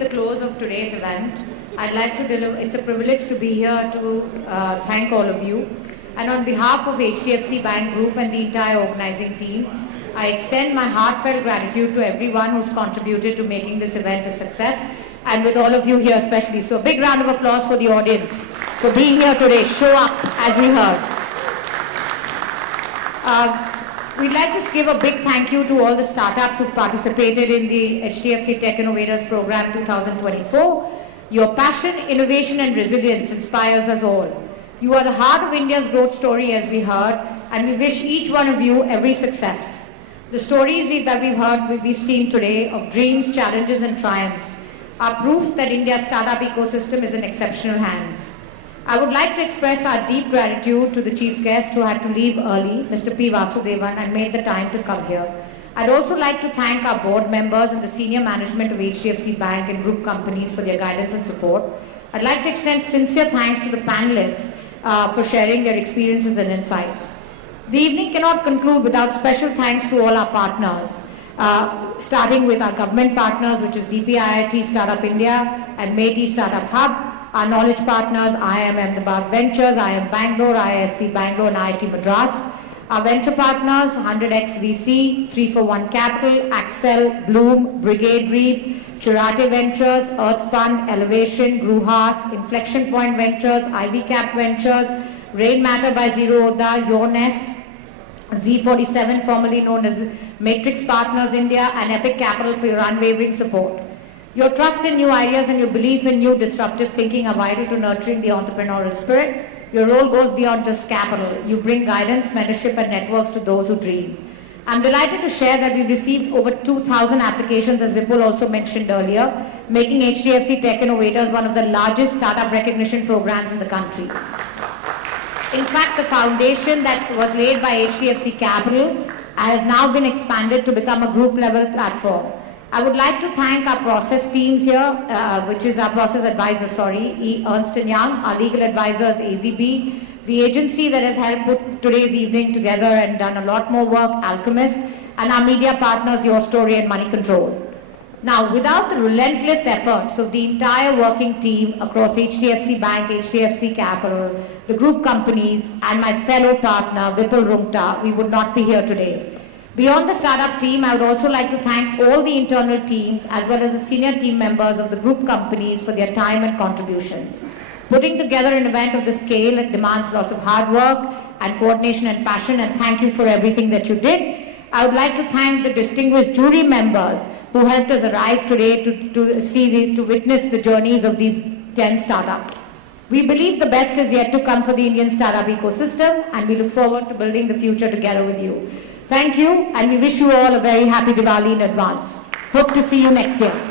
the close of today's event, I'd like to deliver, it's a privilege to be here to thank all of you. And on behalf of HDFC Bank Group and the entire organizing team, I extend my heartfelt gratitude to everyone who's contributed to making this event a success, and with all of you here especially. So a big round of applause for the audience for being here today. Show up, as we heard. We'd like to give a big thank you to all the startups who participated in the HDFC Tech Innovators Program 2024. Your passion, innovation and resilience inspires us all. You are the heart of India's growth story, as we heard, and we wish each one of you every success. The stories that we've heard, we've seen today of dreams, challenges and triumphs are proof that India's startup ecosystem is in exceptional hands. I would like to express our deep gratitude to the chief guest who had to leave early, Mr. P. Vasudevan, and made the time to come here. I'd also like to thank our board members and the senior management of HDFC Bank and group companies for their guidance and support. I'd like to extend sincere thanks to the panelists for sharing their experiences and insights. The evening cannot conclude without special thanks to all our partners, starting with our government partners, which is DPIIT Startup India and MeitY Startup Hub, our knowledge partners, IIM Ahmedabad Ventures, IIM Bangalore, IISc Bangalore and IIT Madras. Our venture partners, 100X VC, 341 Capital, Accel, Bloom, Brigade REIT, Chirate Ventures, Earth Fund, Elevation, Gruhas, Inflection Point Ventures, Ivy Cap Ventures, Rain Matter by Zero Oda, Your Nest, Z47, formerly known as Matrix Partners India, and Epic Capital for your unwavering support. Your trust in new ideas and your belief in new disruptive thinking are vital to nurturing the entrepreneurial spirit. Your role goes beyond just capital. You bring guidance, mentorship and networks to those who dream. I'm delighted to share that we've received over 2,000 applications, as Vipul also mentioned earlier, making HDFC Tech Innovators one of the largest startup recognition programs in the country. In fact, the foundation that was laid by HDFC Capital has now been expanded to become a group-level platform. I would like to thank our process teams here, which is our process advisor, Ernst & Young, our legal advisors, AZB, the agency that has helped put today's evening together and done a lot more work, Alchemist, and our media partners, Your Story and Money Control. Now, without the relentless efforts of the entire working team across HDFC Bank, HDFC Capital, the group companies, and my fellow partner, Vipul Rungta, we would not be here today. Beyond the startup team, I would also like to thank all the internal teams as well as the senior team members of the group companies for their time and contributions. Putting together an event of this scale, it demands lots of hard work and coordination and passion, and thank you for everything that you did. I would like to thank the distinguished jury members who helped us arrive today to witness the journeys of these 10 startups. We believe the best is yet to come for the Indian startup ecosystem, and we look forward to building the future together with you. Thank you, and we wish you all a very happy Diwali in advance. Hope to see you next year.